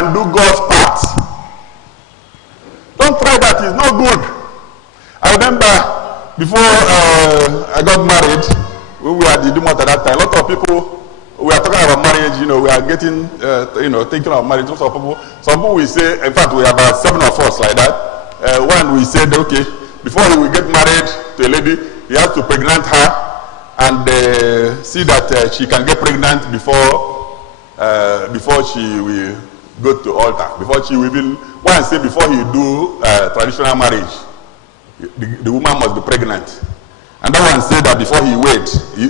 and do God's part. Don't try that, it's not good. I remember before I got married, when we were at the Dumont at that time, a lot of people, we are talking about marriage, we are getting, thinking of marriage. Some people will say, in fact, we have about 7 of us like that. One, we said, okay, before he will get married to a lady, he has to pregnant her and see that she can get pregnant before she will go to altar. Before she will even, one say before he do traditional marriage, the woman must be pregnant. And that one said that before he wed, he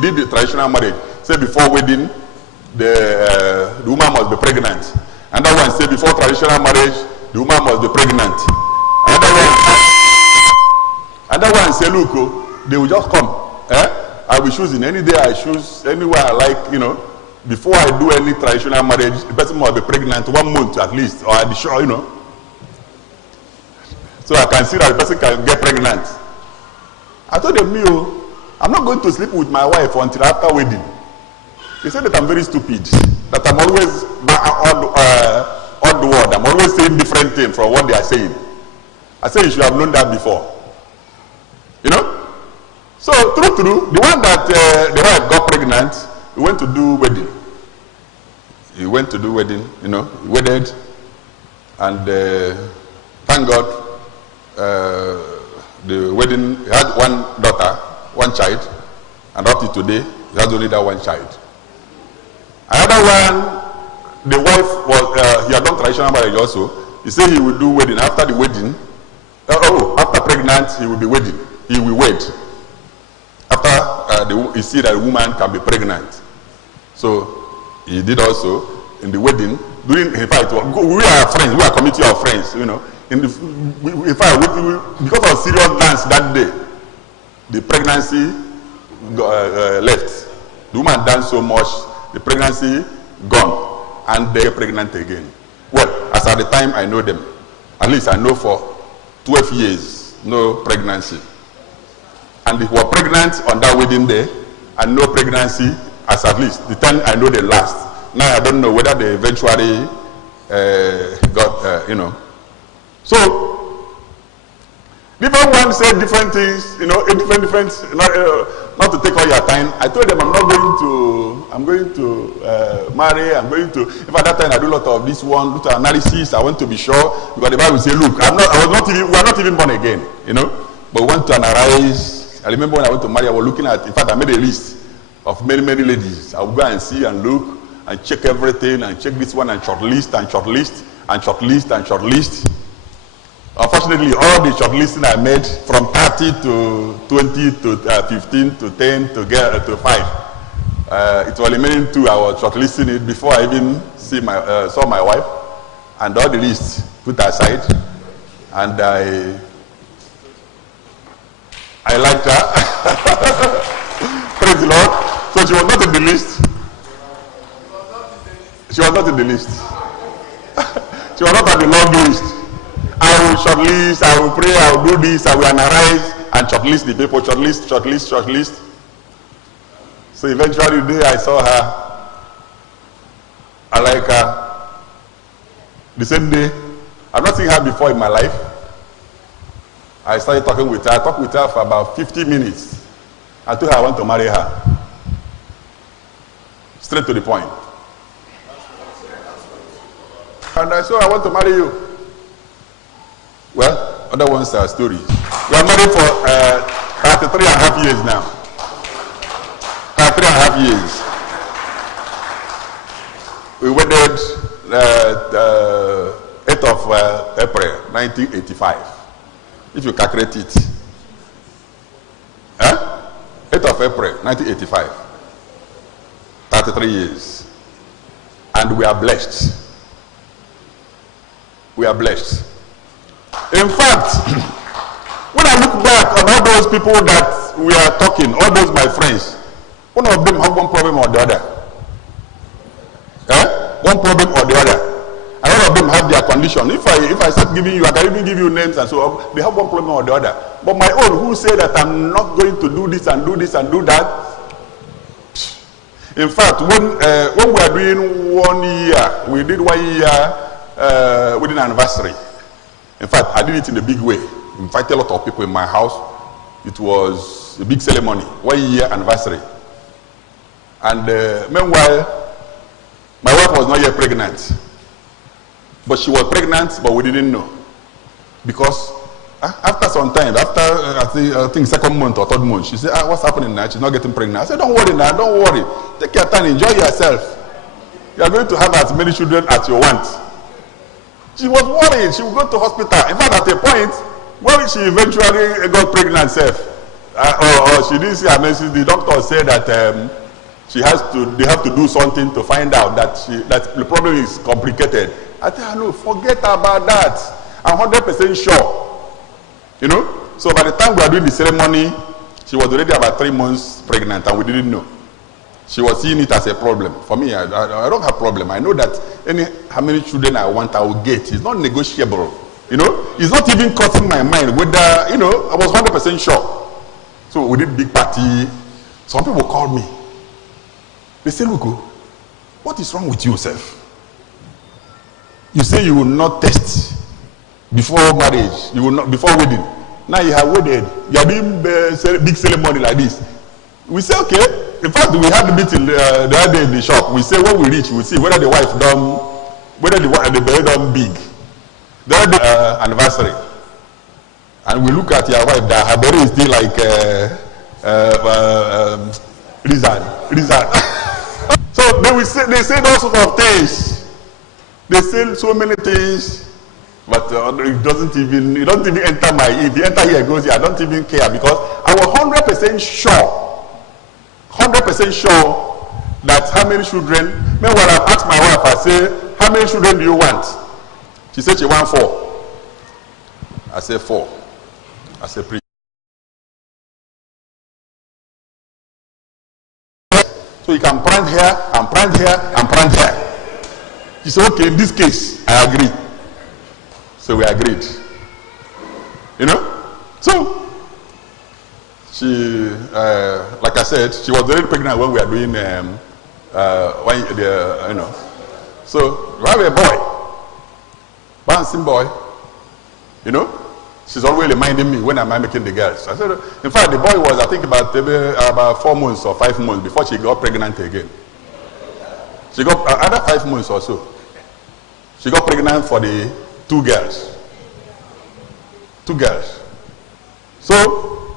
did the traditional marriage. Say before wedding, the woman must be pregnant. And that one said before traditional marriage, the woman must be pregnant. And that one say, look, they will just come. I will choose in any day I choose, anywhere I like, before I do any traditional marriage, the person must be pregnant 1 month at least, or I'll be sure, So I can see that the person can get pregnant. I told them, I'm not going to sleep with my wife until after wedding. They said that I'm very stupid, that I'm always on the word. I'm always saying different things from what they are saying. I said you should have known that before. So true, the one that the wife got pregnant, he went to do wedding. He went to do wedding, he wedded, and thank God, the wedding, he had one daughter, one child, and up to today, he has only that one child. Another one, the wife was, he had done traditional marriage also. He said he will do wedding. After the wedding, after pregnant, he will be wedding. He will wed. After he see that a woman can be pregnant. So he did also in the wedding. In fact, we are friends, we are a committee of friends, in fact, because of serious dance that day, the pregnancy left. The woman danced so much, the pregnancy gone, and they get pregnant again. Well, as at the time I know them, at least I know for 12 years, no pregnancy. And they were pregnant on that wedding day, and no pregnancy, as at least the time I know they last. Now I don't know whether they eventually got, So, different ones say different things, different, not to take all your time. I told them I'm going to marry, if at that time I do a lot of this one, lot of analysis, I want to be sure, because the Bible say, look, we are not even born again, but we want to analyze. I remember when I went to marry, I was looking at, in fact, I made a list of many, many ladies. I would go and see and look and check everything and check this one and shortlist and shortlist and shortlist and shortlist. Unfortunately, all the shortlisting I made from 30 to 20 to 15 to 10 to 5. It was remaining 2. I was shortlisting it before I even saw my wife, and all the list put aside, and I liked her. Praise the Lord. So she was not in the list. She was not in the list. She was not on the long list. I will shortlist, I will pray, I will do this, I will analyze and shortlist the people. Shortlist. So eventually the day I saw her, I like her. The same day, I've not seen her before in my life. I started talking with her. I talked with her for about 50 minutes. I told her I want to marry her. Straight to the point. And I said, I want to marry you. Well, other ones are stories. We are married for 33 and a half years now. 33 and a half years. We wedded 8th of April 1985. If you calculate it. 8th of April 1985. 33 years. And we are blessed. We are blessed. In fact, when I look back on all those people that we are talking, all those my friends, one of them have one problem or the other. One problem or the other. And all of them have their condition. If I start giving you, I can even give you names and so on. They have one problem or the other. But my own, who say that I'm not going to do this and do this and do that, In fact, when we were doing 1 year, we did 1 year within anniversary. In fact, I did it in a big way. Invited a lot of people in my house. It was a big ceremony, 1 year anniversary. And meanwhile, my wife was not yet pregnant. But she was pregnant, but we didn't know. Because after some time, after I think second month or third month, she said, what's happening now? She's not getting pregnant. I said, don't worry now, don't worry. Take your time, enjoy yourself. You are going to have as many children as you want. She was worried. She would go to hospital. In fact, at a point, when she eventually got pregnant herself, or she didn't see her menses, the doctor said that they have to do something to find out that the problem is complicated. I said, no, forget about that. I'm 100% sure. You know? So by the time we were doing the ceremony, she was already about 3 months pregnant and we didn't know. She was seeing it as a problem. For me, I don't have a problem. I know that how many children I want, I will get. It's not negotiable. You know? It's not even crossing my mind whether, you know, I was 100% sure. So we did big party. Some people called me. They say, look, what is wrong with you, self? You say you will not test before marriage. You will not before wedding. Now you have wedded. You are doing big ceremony like this. We say, okay. In fact, we had the meeting the other day in the shop. We say when we reach, we see whether the wife done, whether the belly done big. The other day, anniversary. And we look at your wife, that her belly is still like Rizan. So they say those sort of things. They say so many things, but it doesn't even enter my ear. If you enter here, it goes here. I don't even care because I was 100% sure that how many children. Meanwhile, I asked my wife, I say, how many children do you want? She said she wants 4. I said 4. I said, please. So you can plant here, and plant here, and plant here. She said, okay, in this case, I agree. So we agreed. You know? So, she, like I said, she was very pregnant when we were doing, you know. So, we have a boy. Bouncing boy. You know? She's always reminding me when am I making the girls. I said, in fact, the boy was, I think, about 4 months or 5 months before she got pregnant again. She got another 5 months or so. She got pregnant for the 2 girls. 2 girls. So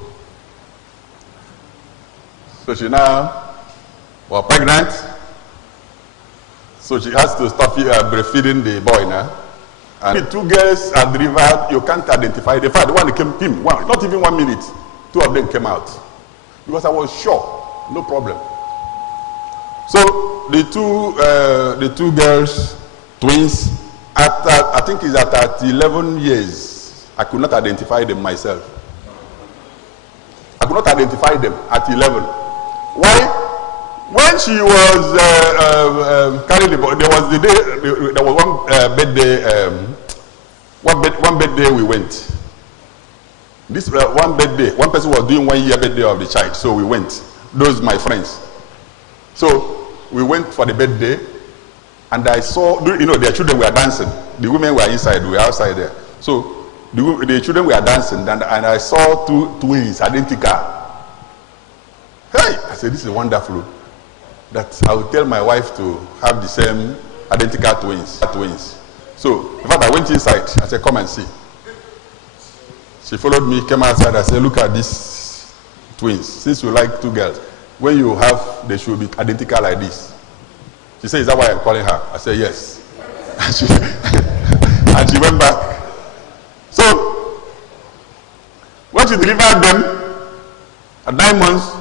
she now was pregnant. So she has to stop breastfeeding the boy now. And the 2 girls are delivered, you can't identify. In fact, the one that came, not even 1 minute, 2 of them came out. Because I was sure, no problem. So the two girls, twins, I think it's at 11 years, I could not identify them myself. I could not identify them at 11. Why? When she was carrying the boy, there was one birthday. One birthday we went. This one birthday, one person was doing 1 year birthday of the child, so we went. Those my friends. So we went for the birthday, and I saw, you know, their children were dancing. The women were inside, we were outside there. So the children were dancing, and I saw 2 twins, identical. Hey, I said, this is wonderful. That I would tell my wife to have the same identical twins. So, in fact, I went inside. I said, come and see. She followed me, came outside. I said, look at these twins. Since you like 2 girls, when you have, they should be identical like this. She said, is that why I'm calling her? I said, yes. And she went back. So, when she delivered them, at 9 months,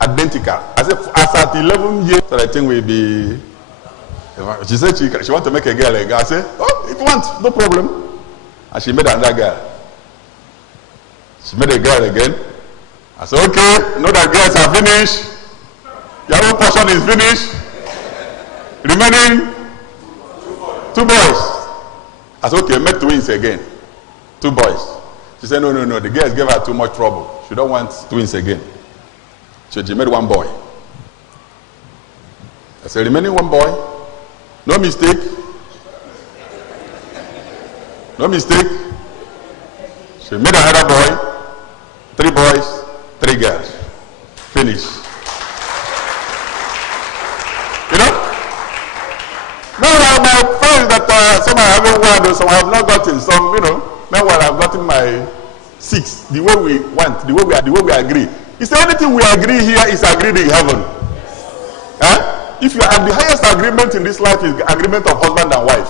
identical. I said, as at 11 years, so I think we'll be. She said she wants to make a girl. I said, oh, if you want, no problem. And she made another girl. She made a girl again. I said, okay, know that girls are finished. Your own portion is finished. Remaining 2 boys. I said, okay, make twins again. 2 boys. She said, no, the girls gave her too much trouble. She don't want twins again. So she made 1 boy. I said, remaining one boy. No mistake. No mistake. She made another boy. 3 boys, 3 girls. Finish. You know? Now my friends that some are having 1, some have not gotten. Some, you know, now I've gotten my 6. The way we want, the way we agree. Is there anything we agree here is agreed in heaven? Huh? If you have the highest agreement in this life is the agreement of husband and wife.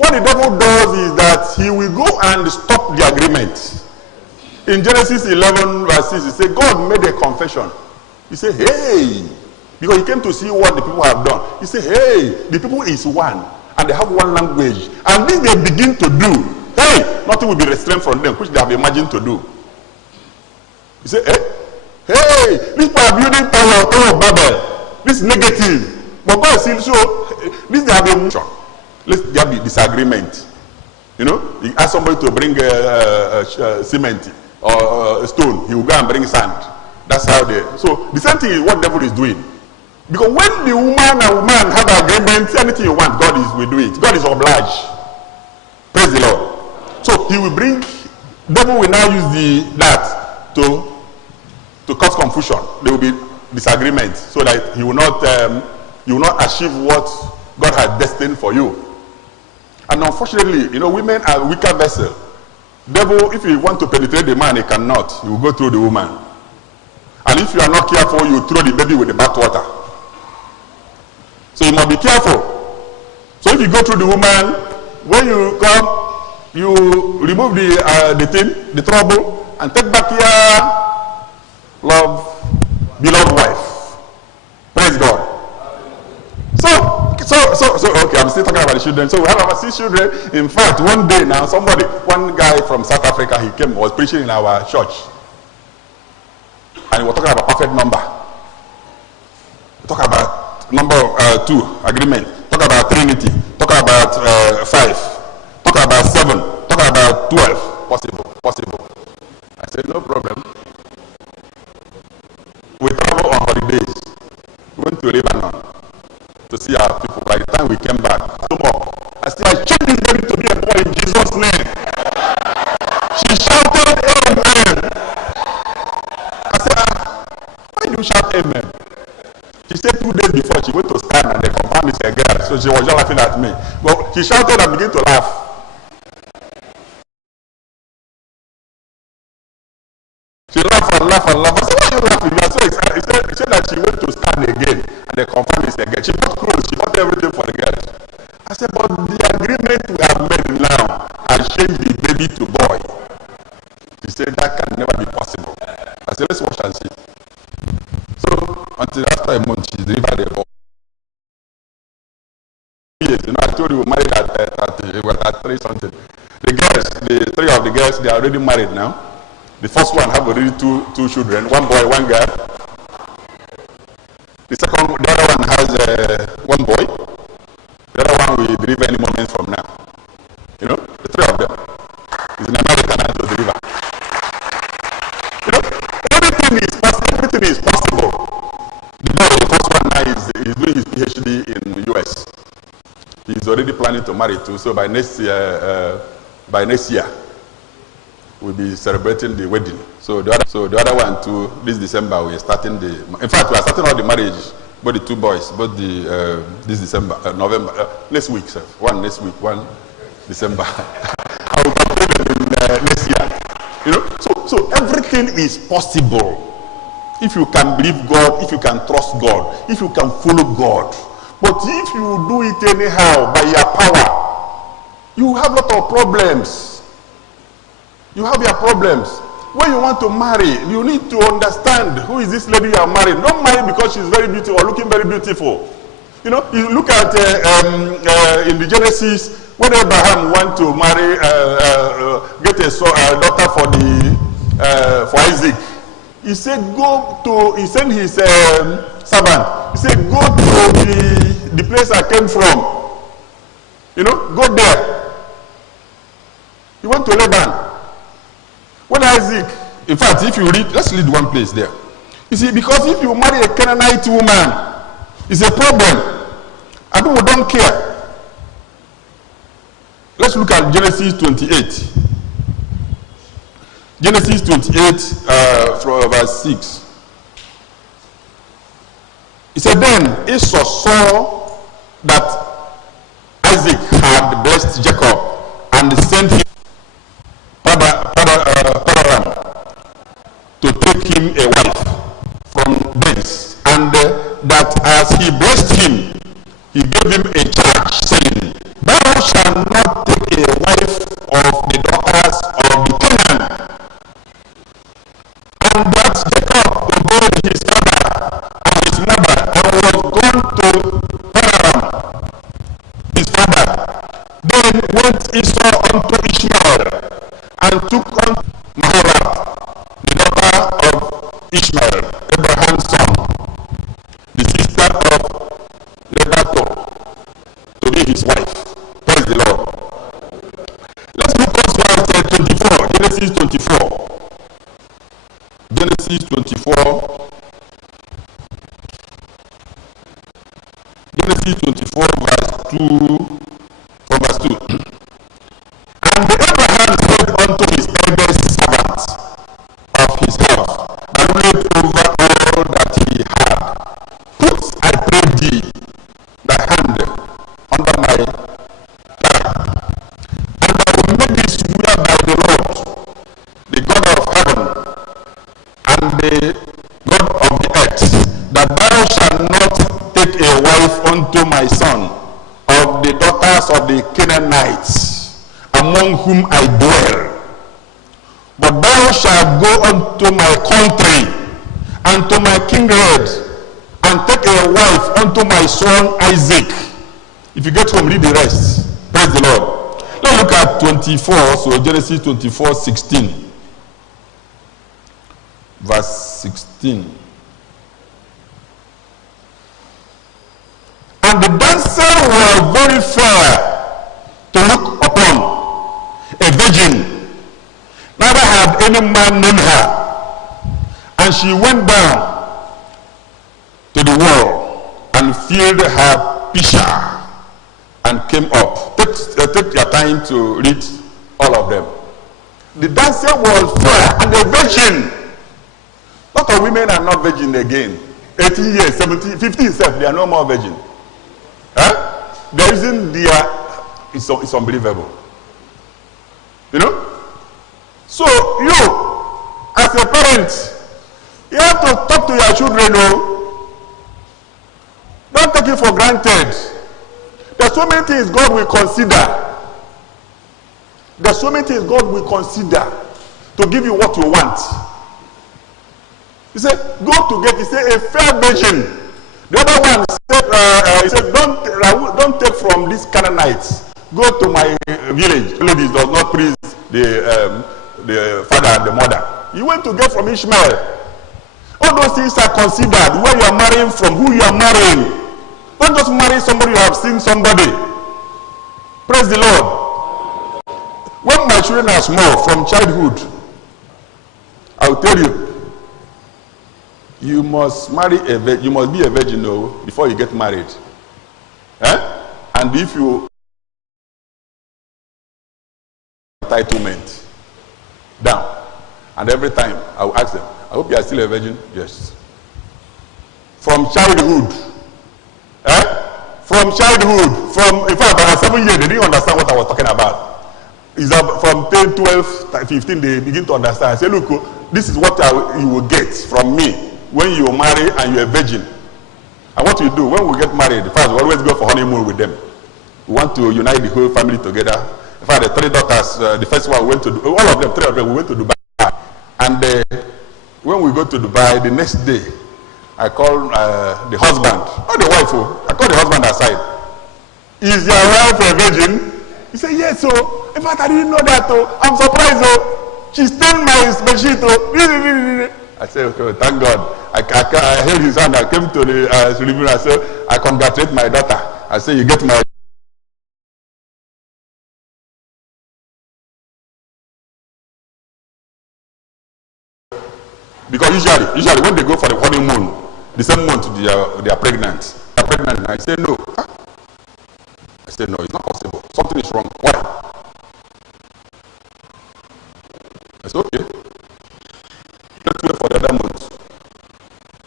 What the devil does is that he will go and stop the agreement. In Genesis 11 verse 6, he said, God made a confession. He said, hey, because he came to see what the people have done. He said, hey, the people is one, and they have one language. And this they begin to do, hey, nothing will be restrained from them, which they have imagined to do. He said, hey, these people are building Tower of Babel. This is negative. But God says, so, this they have a motion. There be disagreement. You know, you ask somebody to bring cement or stone, he will go and bring sand. That's how they. So the same thing is what the devil is doing. Because when the woman and man have agreement, anything you want, God will do it. God is obliged. Praise the Lord. So he will bring. Devil will now use that to cause confusion. There will be disagreement, so that you will not achieve what God has destined for you. And unfortunately, you know, women are a weaker vessel. Devil, if you want to penetrate the man, he cannot. He will go through the woman. And if you are not careful, you throw the baby with the bathwater. So you must be careful. So if you go through the woman, when you come, you remove the trouble, and take back your beloved wife. Praise God. So okay, I'm still talking about the children. So we have our 6 children. In fact, one day now, one guy from South Africa, he came, was preaching in our church. And we were talking about perfect number. We talk about number 2, agreement. Talk about Trinity. Talk about 5. Talk about 7. Talk about 12. Possible. I said, no problem. We travel on holidays. We went to Lebanon to see our people. By the time we came back, I said, I changed this baby to be a boy in Jesus' name. She shouted, amen. I said, why do you shout amen? She said 2 days before she went to scan and they confirmed it's a girl. So she was just laughing at me. But she shouted and began to laugh. She laughed and laughed. I said, why are you laughing? You are so excited. He said that she went to scan again and they confirmed it's a girl. She got clothes, she got everything for the girls. I said, but the agreement we have made now has changed the baby to boy. She said, that can never be possible. I said, let's watch and see. So, until after a month, she delivered a boy. Yes, you know, I told you we married at 30, we were at 3 something. The girls, the 3 of the girls, they are already married now. The first one have already two children, 1 boy, 1 girl. The other one has 1 boy. The other one will deliver any moment from now. You know, the 3 of them. It's in America now to deliver. You know, everything is possible. The first one now is doing his PhD in the US. He's already planning to marry too. So by next year, we'll be celebrating the wedding. So the other one too, this December we're starting in fact we are starting all the marriage, both the 2 boys, both this December, November, next week, sir. 1 next week, 1 December. I will complete them in next year. You know, so everything is possible if you can believe God, if you can trust God, if you can follow God. But if you do it anyhow by your power, you have a lot of problems. You have your problems. When you want to marry, you need to understand who is this lady you are marrying. Don't marry because she's very beautiful or looking very beautiful. You know, you look at in the Genesis, when Abraham want to marry, get a daughter for Isaac, he said, he sent his servant. He said, go to the place I came from. You know, go there. He went to Laban. When Isaac, in fact, if you read, let's read one place there. You see, because if you marry a Canaanite woman, It's a problem. And people don't care. Let's look at Genesis 28. Genesis 28 from verse 6. He said, then Esau saw that Isaac had blessed Jacob and sent him Padan to take him a wife from thence, and that as he blessed him, he gave him a charge, saying, thou shalt not take a wife of the daughters of the Canaan. And that Jacob obeyed his father and his mother, and was gone to Padan, his father. Then went Esau unto Ishmael, and took unto Maharat, the daughter of Ishmael, Abraham's son, the sister of Lebato, to be his wife. Praise the Lord. Let's look at verse 24, Genesis 24. Genesis 24. Genesis 24, verse 2, from verse 2. And Abraham said unto his eldest servant of his house, and laid over all that he had, put, I pray thee, thy hand under my thigh, and I will make this swear by the Lord, the God of heaven, and the God of the earth, that thou shalt not take a wife unto my son of the daughters of the Canaanites, among whom I dwell. But thou shalt go unto my country, and to my kindred, and take a wife unto my son Isaac. If you get home, read the rest. Praise the Lord. Let's look at 24, so Genesis 24, 16. Verse 16. And the damsel was very fair to look upon, a virgin, neither had any man known her. And she went down to the wall and filled her pitcher and came up. Take your time to read all of them. The damsel was fair and a virgin. A lot of women are not virgin again. 18 years, 17, 15 itself, they are no more virgin. Huh? The reason they are, it's unbelievable. You know? So you, as a parent, you have to talk to your children. Don't take it for granted. There's so many things God will consider. There's so many things God will consider to give you what you want. He said, go to get, he said, a fair virgin. The other one said, he said, don't take from these Canaanites. Go to my village. Ladies does not please the father and the mother. You went to get from Ishmael. All those things are considered. Where you are marrying from, who you are marrying. Don't just marry somebody you have seen somebody. Praise the Lord. When my children are small, from childhood, I will tell you, you must marry you must be a virgin before you get married. And if you entitlement down, and every time I will ask them, I hope you are still a virgin. Yes. From childhood. From childhood. In fact, I was 7 years, they didn't understand what I was talking about. It's from 10, 12, 15, they begin to understand. I say, look, this is what you will get from me when you marry and you're a virgin. And what we do, when we get married, first we always go for honeymoon with them. We want to unite the whole family together. In fact, the 3 daughters, the first one went to, all of them, 3 of them, we went to Dubai. And when we go to Dubai, the next day, I call the husband, not the wife, I call the husband aside. Is your wife a virgin? He said, yes, so. In fact, I didn't know that, I'm surprised, She stained my bedsheet, I said, okay, thank God. I held his hand, I came to the living room, I said, I congratulate my daughter. I said, you get my... Because usually when they go for the honeymoon, the same month they are pregnant. pregnant? And I said, no. Huh? I said, no, it's not possible. Something is wrong. Why? I said, okay. Let's wait for the other month.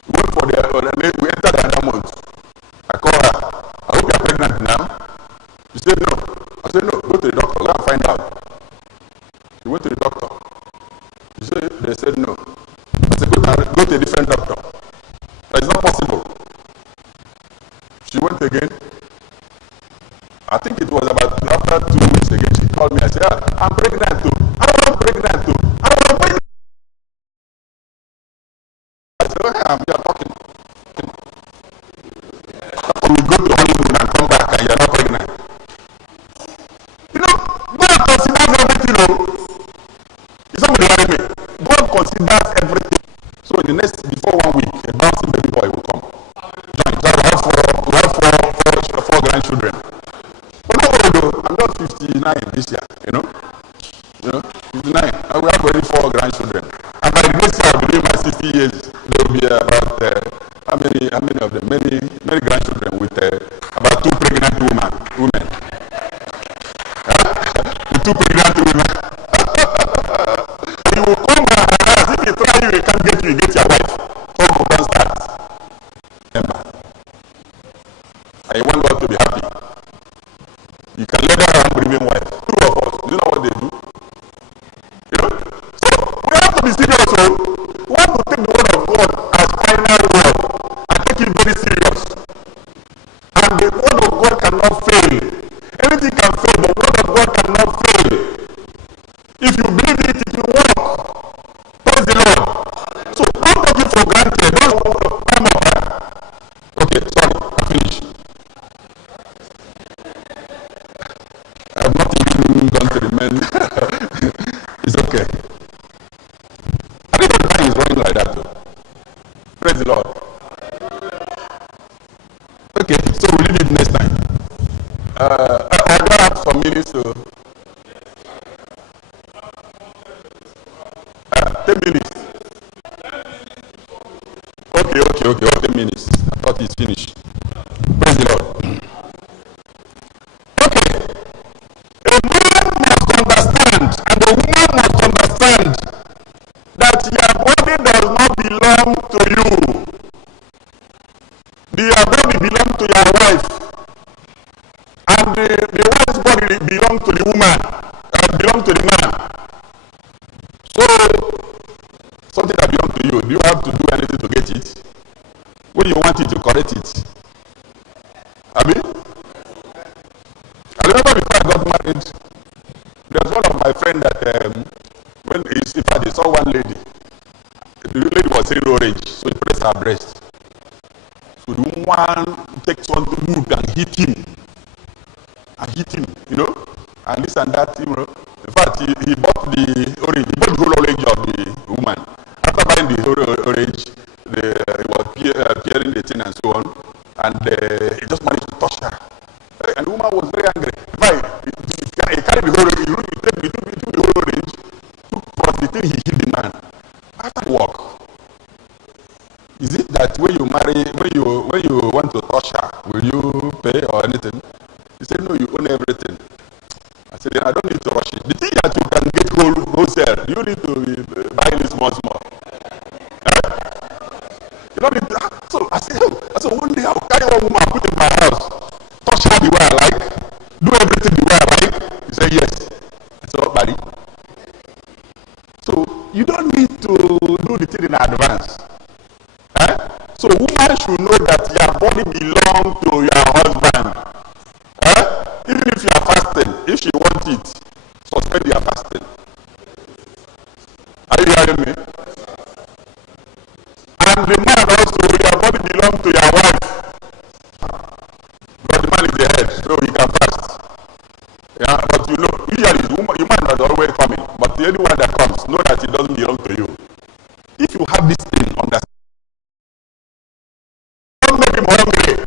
We wait for we enter the other month. I call her. I hope you're pregnant now. She said, no. I said, no, go to the doctor. Go and find out. She went to the doctor. They said, no. I said, go to a different doctor. It's not possible. She went again. I think it was about after 2 weeks again. She called me and said, I'm pregnant too. I'm pregnant too. I'm pregnant. I said, okay, we are talking. We go to honeymoon and come back and you're not pregnant. You know, God considers everything. Is somebody like me? God considers everything. So in the next, before 1 week, a bouncing baby boy will come. Join. So we have four grandchildren. But no worry though, I'm just 59 this year, you know, 59. I will have already 4 grandchildren. And by the next year, I'll be doing my 60 years. There will be about, how many of them? Many grandchildren with about 2 pregnant women. With 2 pregnant women. You will come back and ask, if you try you can't get you, get your wife. So you can start. Remember. And you want God to be happy. You can let her bring in wife. 2 of us. Do you know what they do? You know? So we have to be serious. So we have to take the word of God as final word and take it very serious. And the word of God cannot fail. Anything can fail, but the word of God cannot fail. If you believe it, it will work. Praise the Lord. So don't take it for granted. Don't come up. Okay, sorry, I finished. I'm not even going to remain. It's okay. I think the time is running like that though. Praise the Lord. Okay, so we'll leave it next time. I got up some minutes to 10 minutes. Okay, 10 minutes. I thought it's finished. Praise the Lord. Okay. A man must understand, and a woman must understand that your body does not belong to you. Your body belongs to your wife. And the wife's body belongs to the woman. Belongs to the man. So, something that belongs to you, do you have to do anything to get it? When you want it, to correct it. Abi? I remember before I got married, there was one of my friends that, when they saw one lady, the lady was saying orange, so he pressed her breast. So the woman takes one wood and hit him, you know, and this and that, you know. In fact, he bought the whole orange of the woman. After buying the whole orange, he was peeling the thing and so on, and he just managed to touch her. And the woman was very angry. In fact, he carried the whole orange, he took the whole orange, took the thing, he hit the man. After work, is it that when you marry, when you want to touch her, will you pay or anything? He said, no, you own everything. I said, I don't need to rush it. The thing that you can get wholesale, you need to buy this small. You don't need to, so I said, one day I'll carry one woman, put in my house, touch her the way I like, do everything the way I like. He said, yes. I said, buddy. So you don't need to do the thing in advance. So a woman should know that your body belongs to your husband. Even if you are fasting, if she wants it, suspend your fasting. Are you hearing me? And the man also, your body belongs to your wife. But the man is the head, so he can fast. Yeah, but you know, usually your man is always coming. But the only one that comes, know that it doesn't belong to you. If you have this thing, understand. Don't make him hungry.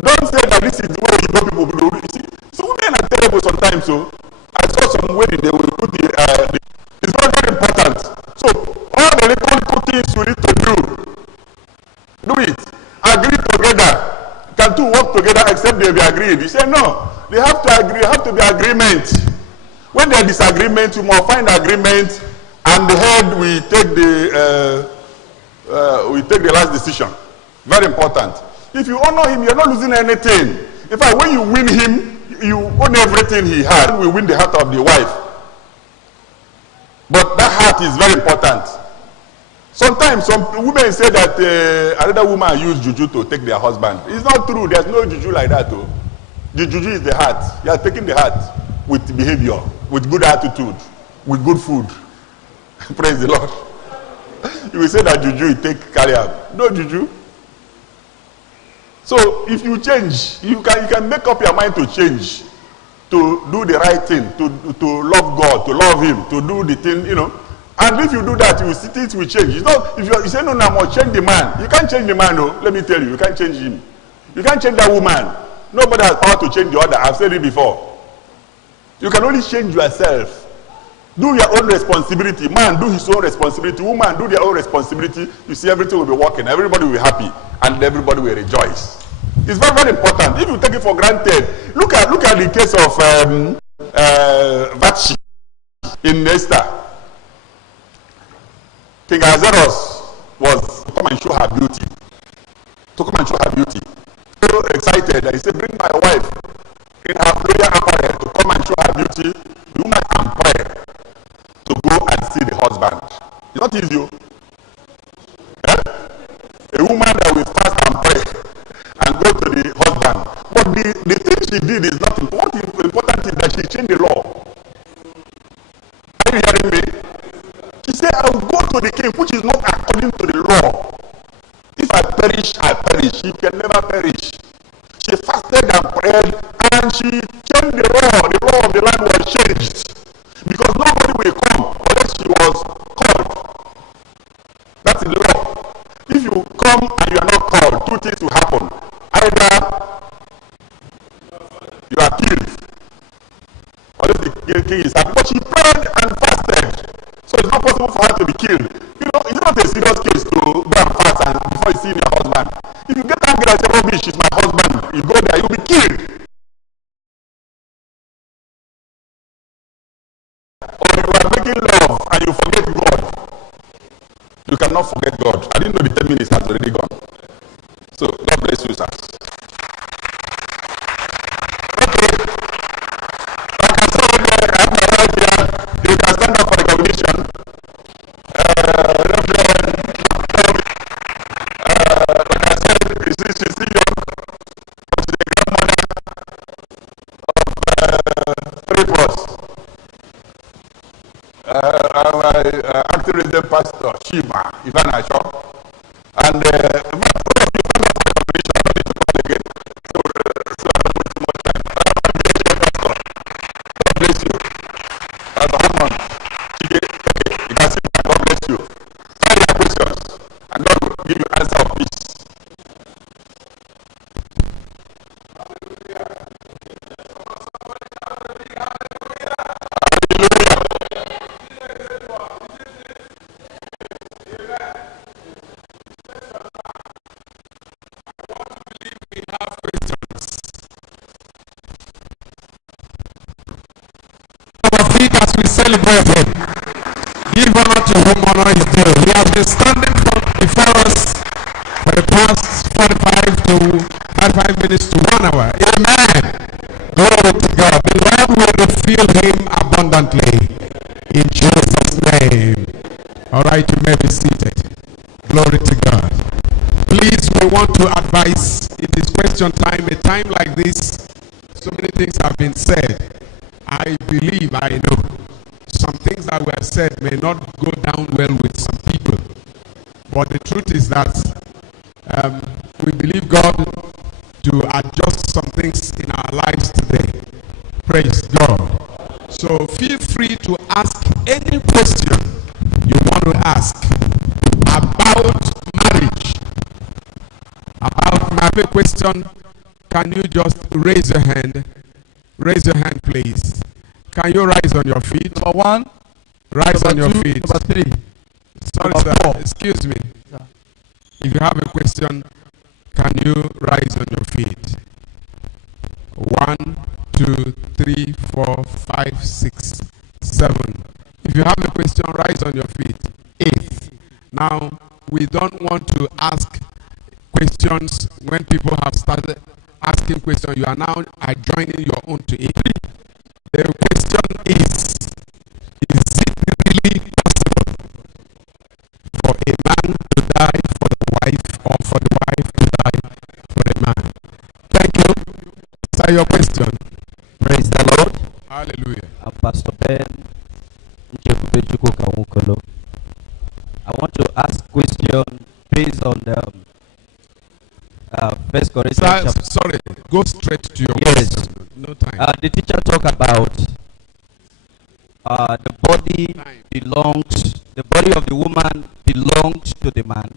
Don't say that this is the way you know people do. You see, so women are terrible sometimes. So I saw some way they will put it's very, very important. So all the little things you need to do it. Agree together. shouldn't work together except they be agreed. He said, no, they have to agree, have to be agreement. When there is disagreement, you must find agreement, and the head will take the last decision. Very important. If you honor him, you're not losing anything. In fact, when you win him, you own everything he had. We win the heart of the wife. But that heart is very important. Sometimes some women say that another woman used juju to take their husband. It's not true. There's no juju like that, though. The juju is the heart. You are taking the heart with behavior, with good attitude, with good food. Praise the Lord. You will say that juju, you take carry out. No juju. So if you change, you can make up your mind to change, to do the right thing, to love God, to love him, to do the thing, you know. And if you do that, you see things will change. It's not, if you say, no, I must change the man. You can't change the man, no. Let me tell you, you can't change him. You can't change that woman. Nobody has power to change the other. I've said it before. You can only change yourself. Do your own responsibility. Man, do his own responsibility. Woman, do their own responsibility. You see, everything will be working. Everybody will be happy. And everybody will rejoice. It's very, very important. If you take it for granted, look at the case of Vashti in Esther. King Ahasuerus was to come and show her beauty. To come and show her beauty. So excited that he said, bring my wife in her royal apparel to come and show her beauty. The woman can pray to go and see the husband. It's not easy. Yeah? A woman that will fast and pray and go to the husband. But the thing she did is not important. What is important is that she changed the law. Are you hearing me? She said, I will go to the king, which is not according to the law. If I perish, I perish. She can never perish. She fasted and prayed, and she changed the law. The law of the land was changed. Because nobody will come unless she was called. That's the law. If you come and you are not called, two things will happen. Either you are killed, or else the king is happy. But she prayed and fasted. So it's not possible for her to be killed. You know, it's not a serious case to go and fast and before you see your husband. If you get angry and say, rubbish, she's my husband, you go there, you'll be killed. Or you are making love and you forget God. You cannot forget God. I didn't know the 10 minutes has already gone. So, God bless you, sir. Okay. Like I said, I have my right here. You can stand up for recognition. Reverend, like I said, she's still young. She's the grandmother of 3 plus. Acting resident pastor, Shima, Ivan Asho. And celebrate him. Give honor to whom honor is due. He has been standing before us for the past 45 minutes to 1 hour. Amen. Glory to God. The Lord will refill him abundantly in Jesus' name. All right, you may be seated. Glory to God. Please, we want to advise, it is question time. A time like this, so many things have been said. I believe, I know, some things that were said may not go down well with some people. But the truth is that we believe God to adjust some things in our lives today. Praise God. So feel free to ask any question you want to ask about marriage. About my question, can you just raise your hand? Raise your hand, please. Can you rise on your feet? Number 1. Rise on your feet. Number 3. Sorry, number sir. 4. Excuse me. Yeah. If you have a question, can you rise on your feet? 3, 4, 5, 6, 7. If you have a question, rise on your feet. 8. Now, we don't want to ask questions when people have started asking questions. You are now adjoining your own to it. The question is it really possible for a man to die for the wife, or for the wife to die for the man? Thank you. Is that your question? Praise the Lord. Hallelujah. Pastor Ben, I want to ask a question based on the First Corinthians. Sorry, go straight to your yes. question. No time. The teacher talked about the body belongs, the body of the woman belongs to the man,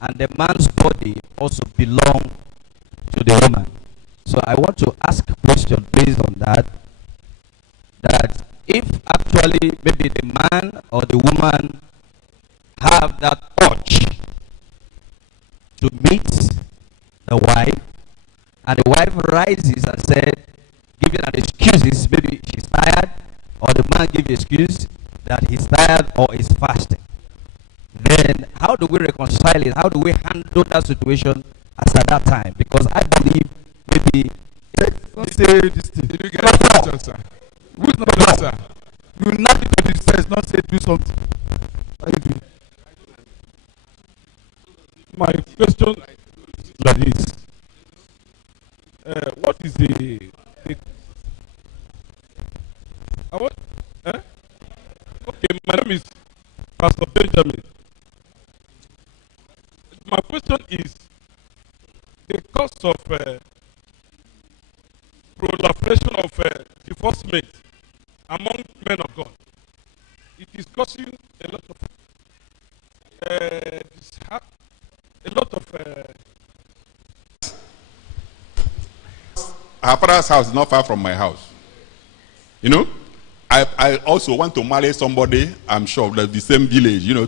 and the man's body also belongs to the woman. So I want to ask a question based on that, that if actually maybe the man or the woman have that urge to meet the wife, and the wife rises and said, giving an excuses, maybe she's tired, or the man gives excuse that he's tired or is fasting, then how do we reconcile it? How do we handle that situation as at that time? Because I believe maybe don't say this thing. Did you get a question, sir? Who's not Yes, sir. You will not be to this first, not say do something. How you doing? My question is like this. What is the okay, my name is Pastor Benjamin. My question is the cause of proliferation of divorcement among men of God. It is causing a lot of Her father's house is not far from my house. You know, I also want to marry somebody, I'm sure, of the same village, you know,